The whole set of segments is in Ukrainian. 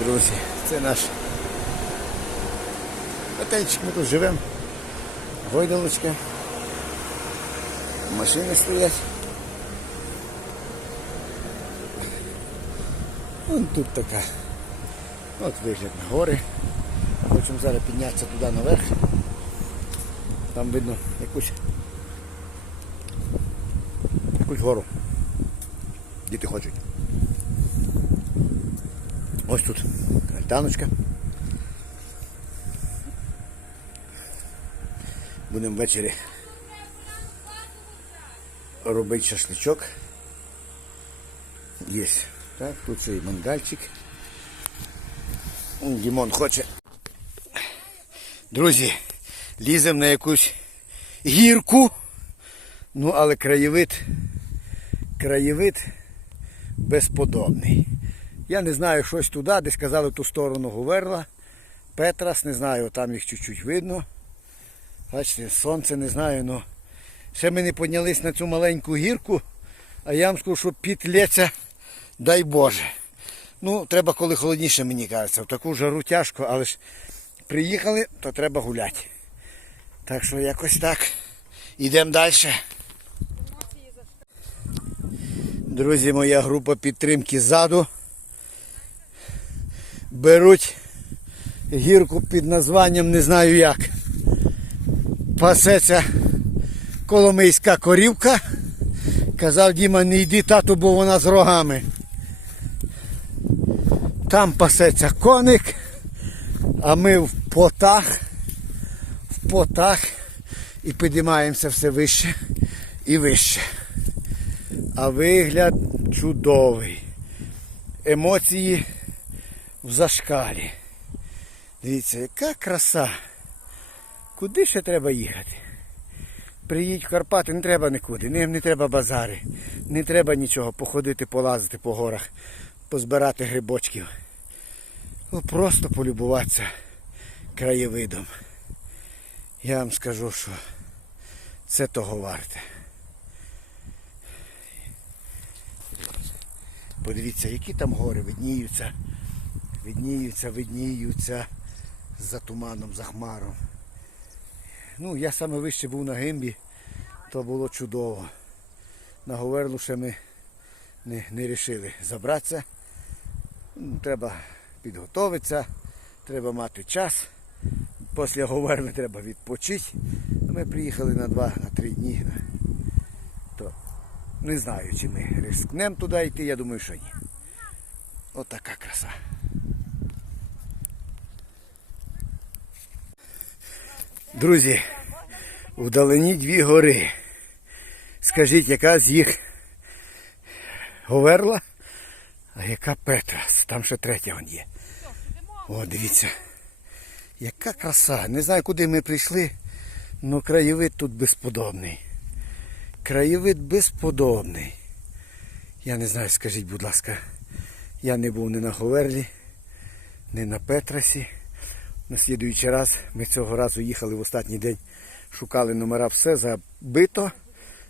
Друзі, це наш готельчик, ми тут живемо. Гойдалочка. Машини стоять. Вон тут така. От вигляд на гори. Хочемо зараз піднятися туди наверх. Там видно якусь якусь гору. Діти хочуть. Ось тут альтаночка. Будемо ввечері робити шашличок. Є. Так, тут цей мангальчик. Дімон хоче. Друзі, ліземо на якусь гірку. Ну, але краєвид, краєвид безподобний. Я не знаю, щось туди, десь казали ту сторону Гуверла. Петрас, не знаю, там їх чуть-чуть видно. Бачите, сонце не знаю, але ще ми не піднялись на цю маленьку гірку, а я вам скажу, що підлється, дай Боже. Ну, треба коли холодніше, мені кажеться. В таку жару тяжко, але ж приїхали, то треба гуляти. Так що якось так. Ідемо далі. Друзі, моя група підтримки ззаду. Беруть гірку під названням не знаю як. Пасеться коломийська корівка. Казав Діма, не йди тату, бо вона з рогами. Там пасеться коник, а ми в потах, в потах і підіймаємося все вище і вище. А вигляд чудовий. Емоції в зашкалі. Дивіться, яка краса. Куди ще треба їхати? Приїдь в Карпати, не треба нікуди, не, не треба базари, не треба нічого, походити, полазити по горах, позбирати грибочків. Ну, просто полюбуватися краєвидом. Я вам скажу, що це того варте. Подивіться, які там гори видніються, видніються, видніються за туманом, за хмаром. Ну, я саме вище був на гимбі, то було чудово. На Говерлу ще ми не, не рішили забратися. Треба підготуватися, треба мати час. Після Говерли треба відпочити. Ми приїхали на 2-3 дні. То не знаю, чи ми рискнемо туди йти, я думаю, що ні. От краса. Друзі, вдалині дві гори. Скажіть, яка з їх Говерла, яка Петрас? Там ще третя вон є. О, дивіться. Яка краса. Не знаю, куди ми прийшли, але краєвид тут безподобний. Краєвид безподобний. Я не знаю, скажіть, будь ласка, я не був ні на Говерлі, ні на Петрасі. На слідуючий раз ми цього разу їхали в останній день, шукали номера, все забито.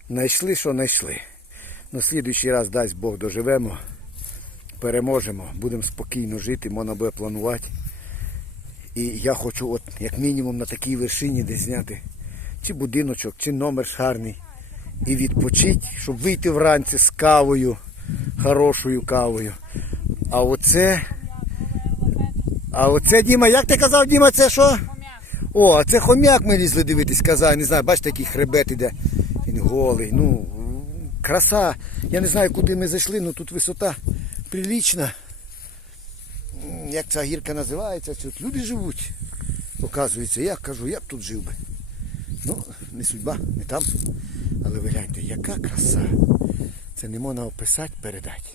Знайшли, що знайшли. На раз, дасть Бог, доживемо, переможемо, будемо спокійно жити, можна буде планувати. І я хочу, от, як мінімум, на такій вершині десь зняти чи будиночок, чи номер гарний. І відпочити, щоб вийти вранці з кавою, хорошою кавою. А оце. А оце, Діма, як ти казав, Діма, це що? О, а це хом'як ми лізли дивитись, казав, не знаю, бачите, який хребет іде. Він голий. Ну, краса. Я не знаю, куди ми зайшли, але тут висота прилічна. Як ця гірка називається, тут люди живуть. Оказується, я кажу, я б тут жив би. Ну, не судьба, не там. Але ви гляньте, яка краса. Це не можна описати, передати.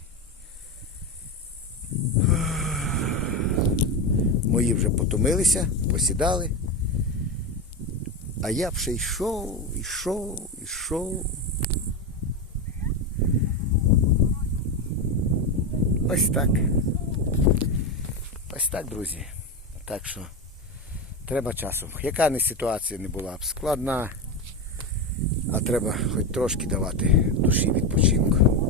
Мої вже потомилися, посідали. А я б ще йшов, йшов, йшов. Ось так. Ось так, друзі. Так що треба часом. Яка не ситуація не була б складна, а треба хоч трошки давати душі відпочинку.